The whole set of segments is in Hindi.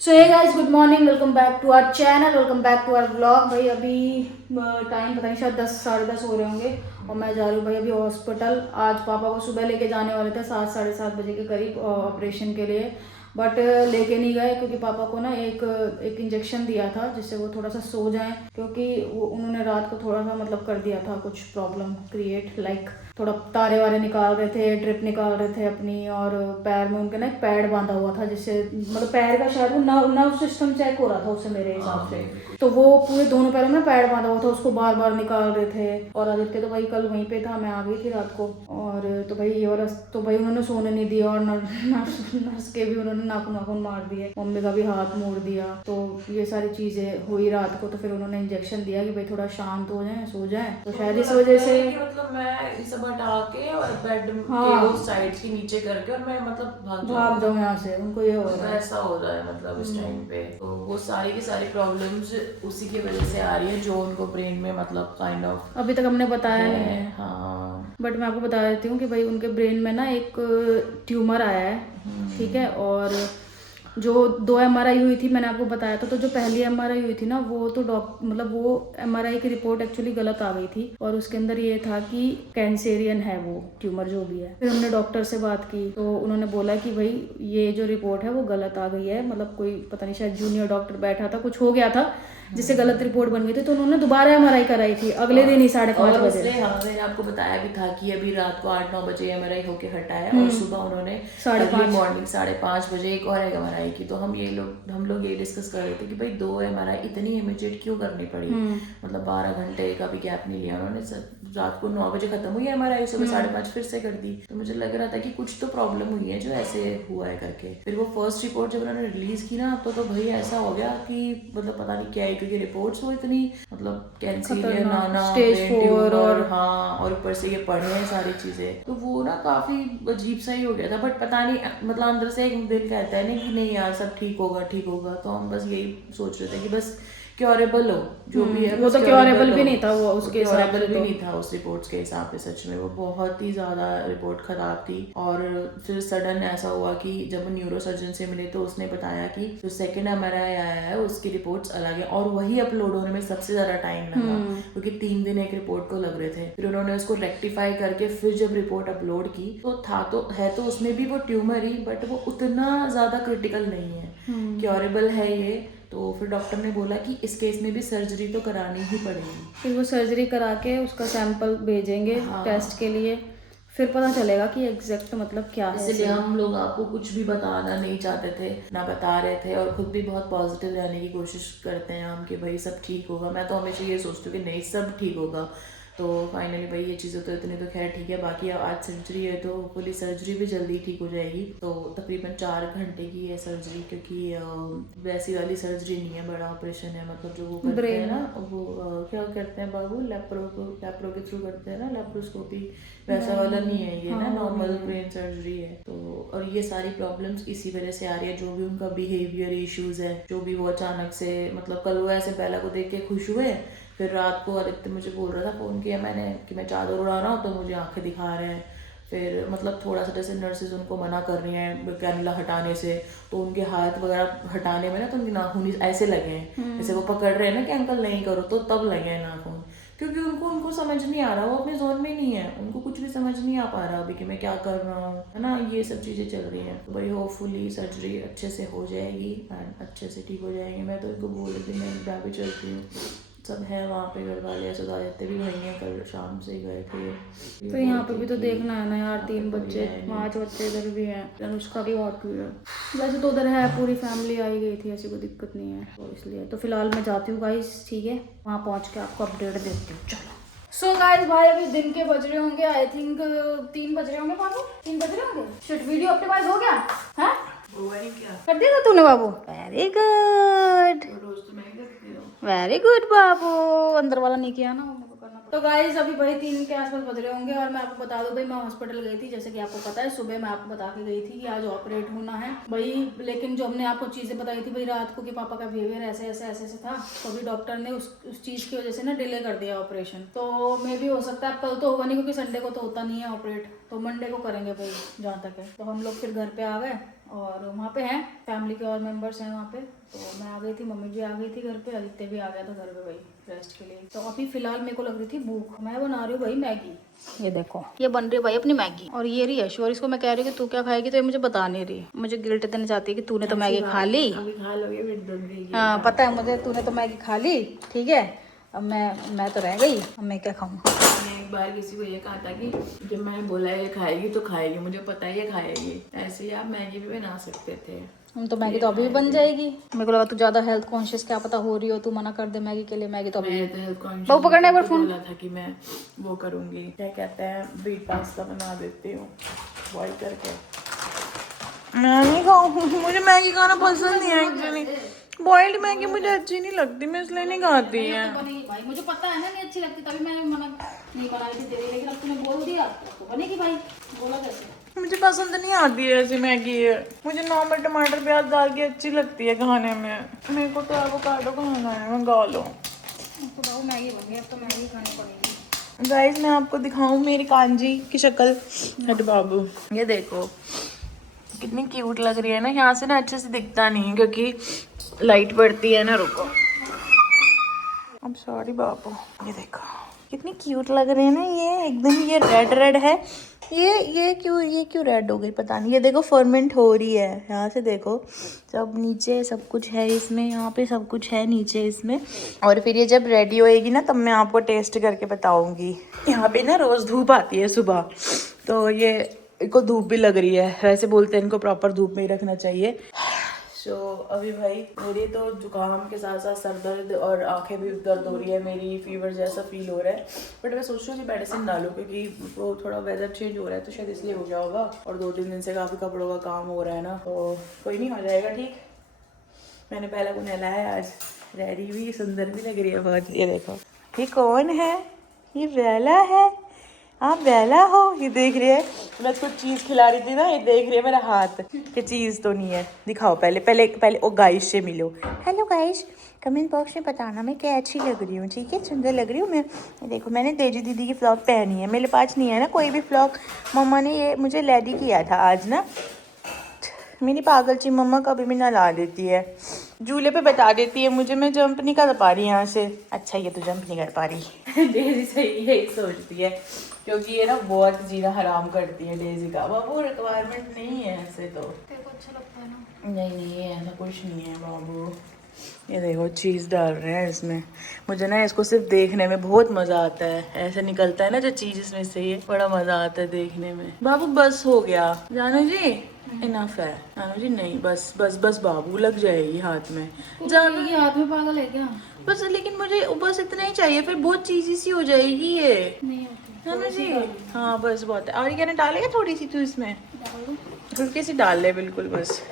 So hey guys, good morning, welcome back to our channel, welcome back to our vlog. भाई अभी टाइम पता नहीं, शायद 10 साढ़े 10 हो रहे होंगे और मैं जा रही हूँ भाई अभी हॉस्पिटल। आज पापा को सुबह लेके जाने वाले थे 7 साढ़े 7 बजे के करीब ऑपरेशन के लिए, बट लेके नहीं गए क्योंकि पापा को ना एक इंजेक्शन दिया था जिससे वो थोड़ा सा सो जाएं, क्योंकि वो उन्होंने रात को थोड़ा सा मतलब कर दिया था कुछ प्रॉब्लम क्रिएट, लाइक थोड़ा तारे वारे निकाल रहे थे, ड्रिप निकाल रहे थे अपनी, और पैर में उनके ना एक पैड बांधा हुआ था जिससे मतलब पैर का शायद वो नर्व सिस्टम चेक हो रहा था उससे मेरे हिसाब से। तो वो पूरे दोनों पैरों में पैड बांधा हुआ था, उसको बार बार निकाल रहे थे। और आदित्य तो भाई कल वहीं पे था, मैं आ गई थी रात को। और तो भाई ये वाला तो भाई उन्होंने सोने नहीं दिया, और नर्स के भी उन्होंने नाखून नाखून मार दिए, मम्मी का भी हाथ मोड़ दिया। तो ये सारी चीजें हुई रात को। तो फिर उन्होंने इंजेक्शन दिया कि भाई थोड़ा शांत हो जाए, सो जाए। तो शायद इस वजह से मतलब मैं सब हटा के और बेड हाँ, के वो साइड के नीचे करके और मैं मतलब भाग जाओ यहाँ से, उनको ये हो रहा है। ऐसा हो रहा है मतलब इस टाइम पे। तो वो सारी की सारी प्रॉब्लम्स उसी की वजह से आ रही है जो उनको ब्रेन में मतलब काइंड ऑफ अभी तक हमने बताया नहीं है, हाँ। बट मैं आपको बता देती हूँ कि भाई उनके ब्रेन में ना एक ट्यूमर आया है, ठीक है। और जो 2 MRI हुई थी, मैंने आपको बताया था। तो जो पहली MRI हुई थी ना, वो तो मतलब वो MRI की रिपोर्ट एक्चुअली गलत आ गई थी, और उसके अंदर ये था कि कैंसेरियन है वो ट्यूमर जो भी है। फिर हमने डॉक्टर से बात की तो उन्होंने बोला कि भाई ये जो रिपोर्ट है वो गलत आ गई है, मतलब कोई पता नहीं शायद जूनियर डॉक्टर बैठा था, कुछ हो गया था जिससे गलत रिपोर्ट बन गई थी। तो उन्होंने दोबारा MRI कराई थी अगले दिन ही 5:30 बजे। हाँ, मैंने आपको बताया भी था कि अभी रात को 8-9 बजे MRI होके हटा है और सुबह उन्होंने अगली मॉर्निंग 5:30 बजे एक और MRI की। तो हम लोग ये डिस्कस कर रहे थे कि भाई 2 MRI इतनी इमीडिएट क्यों करनी पड़ी, मतलब 12 घंटे का भी गैप नहीं लिया उन्होंने। रात को 9 बजे खत्म हुई MRI, सुबह 5:30 फिर से कर दी। तो मुझे लग रहा था कि कुछ तो प्रॉब्लम हुई है जो ऐसे हुआ है करके। फिर वो फर्स्ट रिपोर्ट जब उन्होंने रिलीज की ना, तो भाई ऐसा हो गया कि मतलब पता नहीं क्या है, क्योंकि रिपोर्ट्स वो इतनी मतलब कैंसरियन नाना स्टेज 4 और हाँ, और ऊपर से ये पढ़े हैं सारी चीजें। तो वो ना काफी अजीब सा ही हो गया था। बट पता नहीं, मतलब अंदर से एक दिल कहता है नहीं कि नहीं यार सब ठीक होगा ठीक होगा। तो हम बस यही सोच रहे थे कि बस क्योरेबल हो जो भी है। वो तो क्योरेबल भी नहीं था, वो उसके हिसाब से भी तो नहीं था उस रिपोर्ट्स के हिसाब से। सच में वो बहुत ही ज्यादा रिपोर्ट खराब थी। और फिर सडन ऐसा हुआ कि जब न्यूरो सर्जन से मिले तो उसने बताया कि जो सेकंड MRI आया है उसकी रिपोर्ट्स अलग है, और वही अपलोड होने में सबसे ज्यादा टाइम लगा, क्योंकि 3 दिन एक रिपोर्ट को लग रहे थे। फिर उन्होंने उसको रेक्टिफाई करके फिर जब रिपोर्ट अपलोड की तो था तो है तो उसमें भी वो ट्यूमर ही, बट वो उतना ज्यादा क्रिटिकल नहीं है, क्योरेबल है ये। तो फिर डॉक्टर ने बोला कि इस केस में भी सर्जरी तो करानी ही पड़ेगी। फिर वो सर्जरी करा के उसका सैंपल भेजेंगे टेस्ट के लिए, फिर पता चलेगा कि एग्जैक्ट मतलब क्या है। इसलिए हम लोग आपको कुछ भी बताना नहीं चाहते थे, ना बता रहे थे, और खुद भी बहुत पॉजिटिव रहने की कोशिश करते हैं हम कि भाई सब ठीक होगा। मैं तो हमेशा ये सोचती हूँ कि नहीं सब ठीक होगा। तो फाइनली भाई ये चीज़ें तो इतनी तो खैर ठीक है। बाकी आज सर्जरी है तो पुलिस सर्जरी भी जल्दी ठीक हो जाएगी। तो तकरीबन 4 घंटे की है सर्जरी, क्योंकि वैसी वाली सर्जरी नहीं है, बड़ा ऑपरेशन है। मतलब जो वो करते हैं ना, वो क्या करते हैं बाबू, लेप्रो के थ्रू करते हैं ना, लेप्रोस्कोपी, वैसा वाला नहीं है ये ना, नॉर्मल ब्रेन सर्जरी है। तो और ये सारी प्रॉब्लम्स इसी वजह से आ रही है, जो भी उनका बिहेवियर इश्यूज है, जो भी वो अचानक से मतलब कल वो ऐसे बेला को देख के खुश हुए, फिर रात को आदित्य मुझे बोल रहा था, फ़ोन किया मैंने कि मैं चादर उड़ा रहा हूँ तो मुझे आंखें दिखा रहे हैं। फिर मतलब थोड़ा सा जैसे नर्सेज उनको मना कर रही हैं कैनुला हटाने से, तो उनके हाथ वगैरह हटाने में ना तो उनके नाखून ऐसे लगे हैं, जैसे वो पकड़ रहे हैं ना कि अंकल नहीं करो, तो तब लगे हैं नाखून। क्योंकि उनको समझ नहीं आ रहा, वो अपने जोन में नहीं है, उनको कुछ भी समझ नहीं आ पा रहा अभी कि मैं क्या कर रहा हूँ, है ना। ये सब चीज़ें चल रही हैं। तो भाई होपफुली सर्जरी अच्छे से हो जाएगी एंड अच्छे से ठीक हो जाएंगे। मैं तो इनको बोल रही थी मैं भी चलती हूँ, सब है वहाँ पे घर वाले, सुधा देते भी वहीं हैं, कल शाम से ही गए थे। तो यहाँ पे भी तो देखना है ना यार, 3 बच्चे 5 बच्चे इधर भी हैं, अनुष्का भी और भी है। वैसे तो उधर है, पूरी फैमिली आई गई थी, ऐसी कोई दिक्कत नहीं है। तो इसलिए तो फिलहाल मैं जाती हूँ गाइस, ठीक है, वहाँ पहुँच के आपको अपडेट देती हूँ। चलो सो गाइस, भाई अभी दिन के बज रहे होंगे आई थिंक 3 बज रहे होंगे बाबू, 3 बज रहे होंगे। शिट, वीडियो ऑप्टिमाइज हो गया है? क्या कर दिया था तूने बाबू? वेरी गुड, रोज तो मैं करती हूँ। वेरी गुड बाबू। अंदर वाला नहीं किया ना, मेरे को करना पड़ा। तो गाइस अभी भाई 3 के आसपास बज रहे होंगे, और मैं आपको बता दूं भाई मैं हॉस्पिटल गई थी, जैसे कि आपको पता है। सुबह मैं आपको बता के गई थी कि आज ऑपरेट होना है भाई, लेकिन जो हमने आपको चीजें बताई थी भाई रात को कि पापा का बिहेवियर ऐसे ऐसे ऐसे ऐसे था, तो अभी डॉक्टर ने उस चीज की वजह से ना डिले कर दिया ऑपरेशन। तो मे भी हो सकता है कल तो होगा नहीं, क्योंकि संडे को तो होता नहीं है ऑपरेट, तो मंडे को करेंगे भाई जहाँ तक है। तो हम लोग फिर घर पे आ गए, और वहाँ पे हैं फैमिली के और मेंबर्स हैं वहाँ पे। तो मैं आ गई थी, मम्मी भी आ गई थी घर पे, आदित्य भी आ गया था घर पे भाई रेस्ट के लिए। तो अभी फिलहाल मेरे को लग रही थी भूख, मैं बना रही हूँ भाई मैगी। ये देखो ये बन रही है भाई अपनी मैगी, और ये रही यश, और इसको मैं कह रही हूँ कि तू क्या खाएगी, तो ये मुझे बता नहीं रही, मुझे गिल्ट देना चाहती है कि तूने तो मैगी खा ली। अभी खा लोगे फिर दूध देगी। हाँ पता है मुझे, तूने तो मैगी खा ली, ठीक है, अब मैं तो रह गई, अब मैं क्या खाऊँ। मैंने एक बार किसी को ये कहा था कि जब मैंने बोला ये खाएगी तो खाएगी, मुझे पता है ये खाएगी, ऐसे ही आप मैगी भी बना सकते थे। हम तो मैगी तो अभी भी बन जाएगी। मेरे को लगा तू ज्यादा हेल्थ कॉन्शियस, क्या पता हो रही हो, तू मना कर दे मैगी के लिए, मैगी तो अभी। मैं तो हेल्थ कॉन्शियस बाबू पकड़ना एक बार फोन। बोला था कि मैं वो करूँगी, क्या कहते हैं, बीट पास्ता बना देती हूँ बॉईल करके। मैं नहीं खाऊँ, मुझे मैगी खाना पसंद नहीं है एक्चुअली। बॉइल्ड मैगी मुझे अच्छी नहीं लगती, मैं इसलिए नहीं खाती है। तो बनेगी भाई, मुझे पता है ना नहीं अच्छी लगती, तभी मैंने मना नहीं बनाई थी तेरी, लेकिन अब तूने बोल दिया तो बनेगी भाई, बोला कैसे। मुझे पसंद नहीं आती है ऐसी मैगी है, मुझे नॉर्मल टमाटर प्याज डाल के अच्छी लगती है खाने में। मेरे को तो एवोकाडो खाना है, मैं गा लो। तो बाबू मैगी बन गई, अब तो मैगी खानी पड़ेगी। गाइस मैं आपको दिखाऊं मेरी कांजी की शक्ल। हट बाबू, ये देखो कितनी क्यूट लग रही है ना, यहाँ से ना अच्छे से दिखता नहीं है क्योंकि लाइट पड़ती है ना। रुको, अब सॉरी बाबू, ये देखो कितनी क्यूट लग रही है ना ये एकदम। ये रेड रेड है, ये क्यों रेड हो गई पता नहीं। ये देखो फर्मेंट हो रही है, यहाँ से देखो सब नीचे सब कुछ है इसमें, यहाँ पे सब कुछ है नीचे इसमें। और फिर ये जब रेडी होएगी ना तब मैं आपको टेस्ट करके बताऊंगी। यहाँ पे ना रोज धूप आती है सुबह, तो ये इनको धूप भी लग रही है, वैसे बोलते हैं इनको प्रॉपर धूप में ही रखना चाहिए। सो अभी भाई मेरी तो जुकाम के साथ साथ सर दर्द और आंखें भी दर्द हो रही है, मेरी फीवर जैसा फील हो रहा है। बट मैं सोच रही हूँ कि मेडिसिन डालूँ क्योंकि वो थोड़ा वेदर चेंज हो रहा है तो शायद इसलिए हो गया होगा, और 2-3 दिन से काफ़ी कपड़ों का काम हो रहा है ना, तो कोई नहीं, हो जाएगा ठीक। मैंने पहला को नहलाया है आज, रेडी भी सुंदर भी लग रही है बहुत। ये देखो ये कौन है, ये बेला है, आप बेला हो। ये देख रही है, मैं इसको चीज़ खिला रही थी ना, ये देख रही है मेरा हाथ कि चीज़ तो नहीं है। दिखाओ पहले पहले पहले ओ गाइस से मिलो। हेलो गाइस, कमेंट बॉक्स में बताना मैं क्या अच्छी लग रही हूँ, ठीक है, सुंदर लग रही हूँ मैं। ये देखो मैंने तेजी दीदी की फ्रॉक पहनी है, मेरे पास नहीं है ना कोई भी फ्रॉक, मम्मा ने ये मुझे रेडी किया था आज ना। मेरी पागलची मम्मा कभी भी ना ला देती है, झूले पे बता देती है मुझे, मैं जंप नहीं कर पा रही यहाँ से। अच्छा ये तो जंप नहीं कर पा रही डेजी सही यही सोचती है क्योंकि ये ना बहुत जीना हराम करती है डेजी का। बाबू रिक्वायरमेंट नहीं है ऐसे तो। तेरे को अच्छा लगता है ना? नहीं नहीं ऐसा कुछ नहीं है बाबू। ये देखो चीज़ डाल रहे हैं इसमें, मुझे ना इसको सिर्फ देखने में बहुत मज़ा आता है, ऐसे निकलता है ना जो चीज़ इसमें से, ये बड़ा मज़ा आता है देखने में। बाबू बस हो गया जानू जी, इनफ है जानू जी, नहीं बस बस बस बाबू, लग जाएगी हाथ में जानू। ये हाथ में पागल है क्या? बस लेकिन मुझे बस इतना ही चाहिए, फिर बहुत चीज़ी सी हो जाएगी ये नहीं होती जानू जी। हाँ बस बहुत है। और ये कहना डालेगा थोड़ी सी तू इसमें, हल्की सी डाल ले बिल्कुल बस।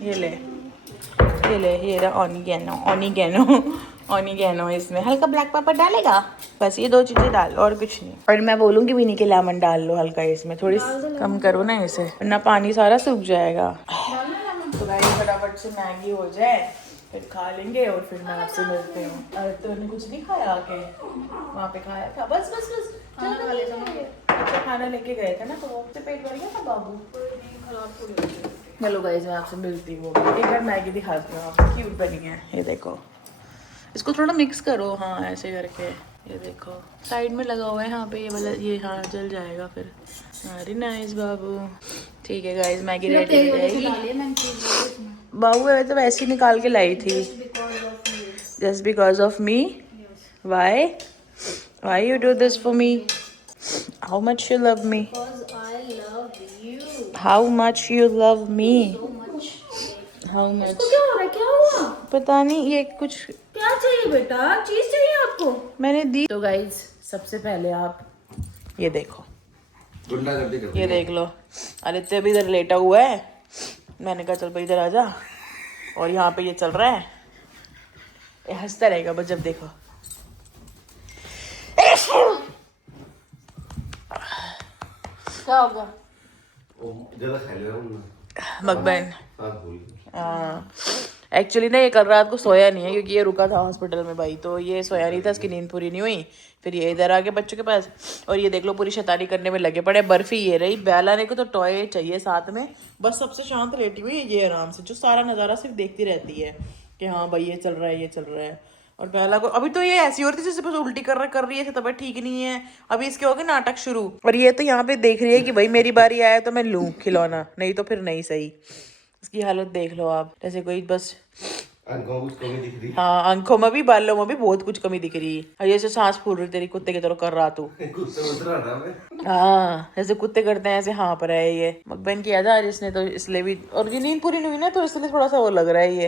ये ले ये ले, ये रहा ऑनिगेनो इसमें हल्का ब्लैक पेपर डालेगा, बस ये 2 चीज़ें डाल, और कुछ नहीं। और मैं बोलूँगी भी नहीं कि लेमन डाल लो हल्का इसमें, थोड़ी कम करो ना इसे, वरना पानी सारा सूख जाएगा। तो भाई फटाफट से मैगी हो जाए फिर खा लेंगे, और फिर मैं आपसे मिलती हूँ। अरे तूने कुछ नहीं खाया आके, वहाँ पे खाया था? बस बस बस अच्छा खाना लेके गए थे ना, तो उससे पेट भर गया था बाबू? चलो गाइस मैं आपसे मिलती हूँ, एक बार मैगी दिखाती हूँ आपको, क्यूट बनी है। ये देखो इसको थोड़ा मिक्स करो, हाँ ऐसे करके, ये देखो साइड में लगा हुआ है यहाँ पे, ये वाला ये हाँ जल जाएगा फिर। वेरी नाइस बाबू। ठीक है गाइस मैगी रेडी हो जाएगी। बाबू मैं तो वैसे ही निकाल के लाई थी, just because of me. Why you do this for me? How much you love me? How much you love me? How much? क्या हो रहा है, क्या हुआ? पता नहीं, ये कुछ क्या चाहिए बेटा, चीज चाहिए आपको? मैंने दी। तो गाइज सबसे पहले आप ये देखो, ये देख लो, आदित्य भी इधर लेटा हुआ है, मैंने कहा चल भाई इधर आ जा, और यहाँ पे ये चल रहा है, ये हंसता रहेगा बस जब देखो। क्या होगा? मकबैन एक्चुअली ना ये कल रात को सोया नहीं है क्योंकि ये रुका था हॉस्पिटल में भाई, तो ये सोया नहीं था, इसकी नींद पूरी नहीं हुई। फिर ये इधर आ गए बच्चों के पास और ये देख लो पूरी शैतानी करने में लगे पड़े। बर्फी ये रही, बेला ने को तो टॉय चाहिए साथ में, बस सबसे शांत लेटी हुई है ये आराम से, जो सारा नज़ारा सिर्फ देखती रहती है कि हाँ भाई ये चल रहा है, ये चल रहा है। और बेला को अभी तो ये ऐसी हो रही थी जैसे बस उल्टी कर रही है, तबीयत ठीक नहीं है, अभी इसके हो गए नाटक शुरू। और ये तो यहाँ पे देख रही है कि भाई मेरी बारी आया तो मैं लूँ खिलौना, नहीं तो फिर नहीं सही। इसकी हालत देख लो आप, जैसे कोई बस आंखों में कुछ कमी दिख रही। हाँ आंखों में भी बालों में भी बहुत कुछ कमी दिख रही है। और जैसे सांस फूल रही तेरी कुत्ते की तरह कर रहा तू। कुत्ते उतरा ना मैं। हाँ जैसे कुत्ते करते हैं ऐसे हाँ पर है ये। मकबैन किया था आज इसने तो इसलिए भी, और ये नींद पूरी नहीं हुई ना तो इसलिए थोड़ा सा वो लग रहा है ये।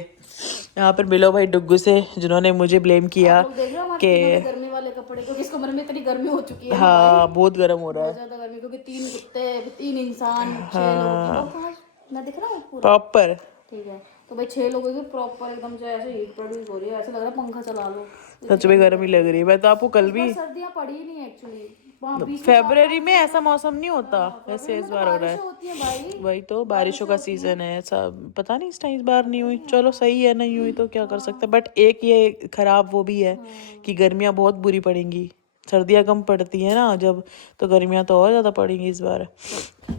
यहाँ पर मिलो भाई डुग्गू से, जिन्होंने मुझे ब्लेम किया कि गर्मी वाले कपड़े, क्योंकि इस कमरे में इतनी गर्मी हो चुकी है, हाँ बहुत गर्म हो रहा है, बहुत ज्यादा गर्मी, क्योंकि 3 कुत्ते 3 इंसान 6 लोग मैं दिख रहा हूँ पूरा प्रॉपर। ठीक है, तो भाई 6 लोगों की प्रॉपर एकदम से ऐसे हीट प्रोड्यूस हो रही है, ऐसा लग रहा है पंखा चला लो। सच में गर्मी लग रही है। मैं तो आपको कल भी, सर्दियां पड़ी ही नहीं एक्चुअली, वहाँ बीच में फरवरी में ऐसा मौसम नहीं होता जैसे इस बार हो रहा है। होती है भाई। वही तो बारिशों का सीजन है, ऐसा पता नहीं इस टाइम इस बार नहीं हुई। चलो सही है, नहीं हुई तो क्या कर सकते हैं। बट एक ये खराब वो भी है कि गर्मियाँ बहुत बुरी पड़ेंगी, सर्दियाँ कम पड़ती है ना जब, तो गर्मियाँ तो और ज़्यादा पड़ेंगी इस बार।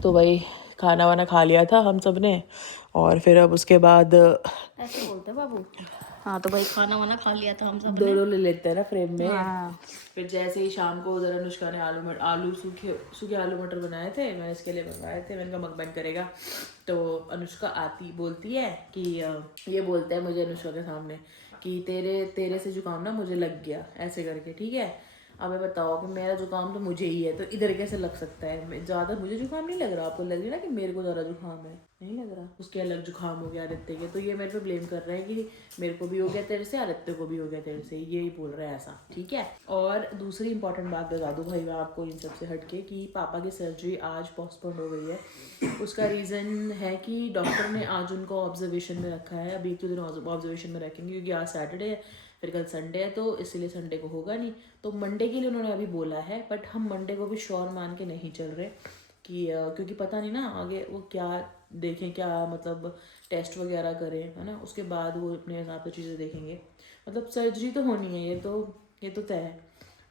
तो भाई खाना वाना खा लिया था हम सब ने, और फिर अब उसके बाद ऐसे बोलते हैं बाबू। हाँ तो भाई खाना वाना खा लिया था हम सब ने। दो ले लेते हैं ना फ्रेम में। हाँ। फिर जैसे ही शाम को उधर अनुष्का ने आलू सूखे आलू मटर बनाए थे, मैंने इसके लिए बनवाए थे, मैंने कहा मकबैन करेगा। तो अनुष्का बोलती है कि ये बोलते हैं मुझे अनुष्का के सामने कि तेरे से जुकाम ना मुझे लग गया, ऐसे करके। ठीक है, अब मैं बताओ कि मेरा जुकाम तो मुझे ही है, तो इधर कैसे लग सकता है? ज़्यादा मुझे जुकाम नहीं लग रहा, आपको लग रहा है ना कि मेरे को ज़्यादा जुकाम है? नहीं लग रहा, उसके अलग जुकाम हो गया आदित्य के। तो ये मेरे पे ब्लेम कर रहे हैं कि मेरे को भी हो गया तेरे से, आदित्य को भी हो गया तेरे से, ये ही बोल रहा है ऐसा। ठीक है, और दूसरी इंपॉर्टेंट बात बता दूँ भाई मैं आपको इन सब से हटके कि पापा की सर्जरी आज पोस्टपोन हो गई है। उसका रीज़न है कि डॉक्टर ने आज उनको ऑब्जर्वेशन में रखा है, अभी 2 दिन ऑब्जर्वेशन में रखेंगे क्योंकि आज सैटरडे है, फिर कल संडे है, तो इसलिए संडे को होगा नहीं। तो मंडे के लिए उन्होंने अभी बोला है, बट हम मंडे को भी श्योर मान के नहीं चल रहे कि क्योंकि पता नहीं ना आगे वो क्या देखें, क्या मतलब टेस्ट वगैरह करें, है ना, उसके बाद वो अपने हिसाब से चीज़ें देखेंगे। मतलब सर्जरी तो होनी है, ये तो तय है,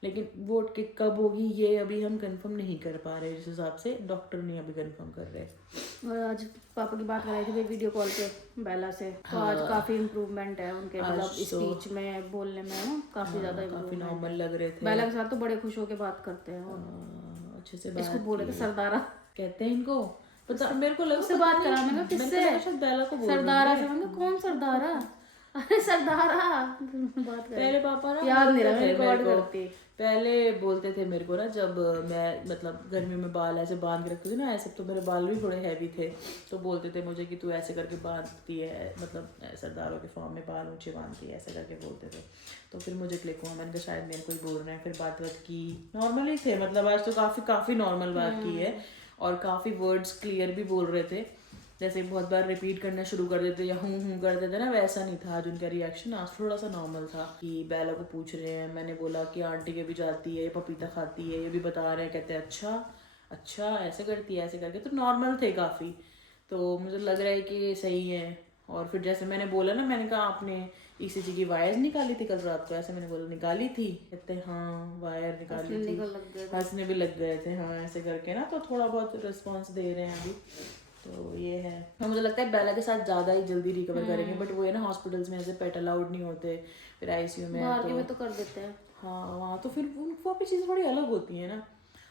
लेकिन वो कब होगी ये अभी हम कंफर्म नहीं कर पा रहे, जिस हिसाब से डॉक्टर नहीं अभी कंफर्म कर रहे। और आज पापा की बात कर रही थी वीडियो कॉल पे बेला से, तो आज काफी इम्प्रूवमेंट है उनके, मतलब स्पीच में बोलने में ना काफी ज्यादा काफी नॉर्मल लग रहे थे। बेला के साथ तो बड़े खुश होकर बात करते हैं, और अच्छे से इसको बोले थे सरदारा कहते हैं इनको, पता मेरे को लगा उससे बात करा मैंने, किससे? बेला को सरदारा से। मैंने कौन सरदारा? अरे सरदारा बात कर, पहले पापा ना याद नहीं रहा, रिकॉर्ड करती। पहले बोलते थे मेरे को ना, जब मैं मतलब गर्मियों में बाल ऐसे बांध के रखती थी ना, ऐसे तो मेरे बाल भी थोड़े हैवी थे, तो बोलते थे मुझे कि तू ऐसे करके बांधती है, मतलब सरदारों के फॉर्म में बाल ऊंचे बांधती है, ऐसे करके बोलते थे। तो फिर मुझे क्लिक हुआ, मैंने कहा शायद मेरे को ही बोल रहे हैं। फिर बात की, नॉर्मल ही थे, मतलब आज तो काफ़ी नॉर्मल बात की है, और काफ़ी वर्ड्स क्लियर भी बोल रहे थे, जैसे बहुत बार रिपीट करना शुरू कर देते या हूँ कर देते ना, वैसा नहीं था आज उनका रिएक्शन। आज थोड़ा सा नॉर्मल था कि बेला को पूछ रहे हैं, मैंने बोला कि आंटी के भी जाती है, पपीता खाती है, ये भी बता रहे हैं, कहते हैं अच्छा ऐसे करती है, ऐसे करके, तो नॉर्मल थे काफ़ी। तो मुझे लग रहा है कि सही है। और फिर जैसे मैंने बोला ना, मैंने कहा आपने ECG की वायर्स निकाली थी कल रात को, ऐसे मैंने बोला निकाली थी, कहते हाँ वायर निकाली थी, हंसने भी लग गए थे, हाँ ऐसे करके ना, तो थोड़ा बहुत रिस्पॉन्स दे रहे हैं अभी। तो ये है, और मुझे लगता है बेला के साथ ज़्यादा ही जल्दी रिकवर करेंगे, बट वो है ना हॉस्पिटल्स में ऐसे पेट अलाउड नहीं होते, फिर ICU में बाहर के में तो कर देते हैं। हाँ वहाँ तो फिर वो भी चीज़ें बड़ी अलग होती है ना।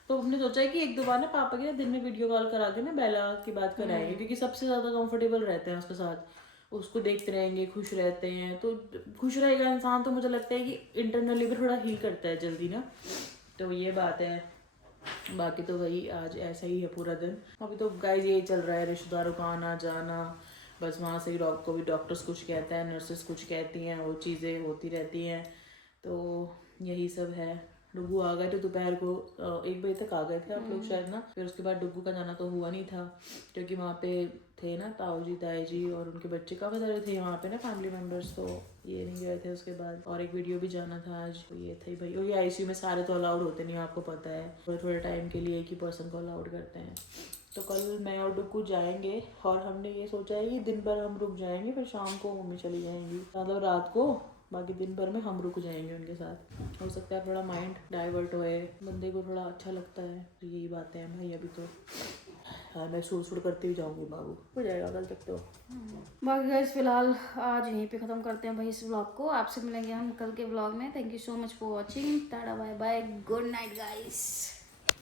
तो हमने सोचा है कि 1-2 बार ना पापा की ना दिन में वीडियो कॉल करा के ना बेला की बात कराएंगे, क्योंकि सबसे ज़्यादा कंफर्टेबल रहते हैं उसके साथ, उसको देखते रहेंगे, खुश रहते हैं, तो खुश रहेगा इंसान तो मुझे लगता है कि इंटरनली भी थोड़ा हील करता है जल्दी ना, तो ये बात है। बाकी तो वही आज ऐसा ही है पूरा दिन। अभी तो गाइस यही चल रहा है, रिश्तेदारों का आना जाना, बस वहाँ से ही डॉक्टर्स कुछ कहता है, नर्सेस कुछ कहती हैं, वो चीज़ें होती रहती हैं, तो यही सब है। डुग्गू आ गए थे दोपहर को, 1 बजे तक आ गए थे आप लोग शायद ना, फिर उसके बाद डुग्गू का जाना तो हुआ नहीं था, क्योंकि वहाँ पे थे ना, ताऊ जी ताई जी और उनके बच्चे काफ़ी सारे थे यहाँ पे ना फैमिली मेम्बर्स, तो ये नहीं गए थे। उसके बाद और एक वीडियो भी जाना था आज, तो ये थे भाई। और ये आईसीयू में सारे तो अलाउड होते नहीं, आपको पता है, थोड़े थोड़े टाइम के लिए एक ही पर्सन को अलाउड करते हैं। तो कल मैं और डुक्कू जाएंगे और हमने ये सोचा है कि दिन भर हम रुक जाएंगे, फिर शाम को मम्मी चली जाएंगी, मतलब रात को, बाकी दिन भर में हम रुक जाएंगे उनके साथ। हो सकता है थोड़ा माइंड डाइवर्ट होए, बंदे को थोड़ा अच्छा लगता है। तो यही बातें हैं भाई। अभी तो हाँ, मैं सुड़ करती हुई जाऊंगी, बाबू हो जाएगा कल तक तो। बाकी गाइस फिलहाल आज यहीं पे ख़त्म करते हैं भाई इस व्लॉग को। आपसे मिलेंगे हम कल के व्लॉग में। Thank you so much for watching. Tata bye bye, good night guys.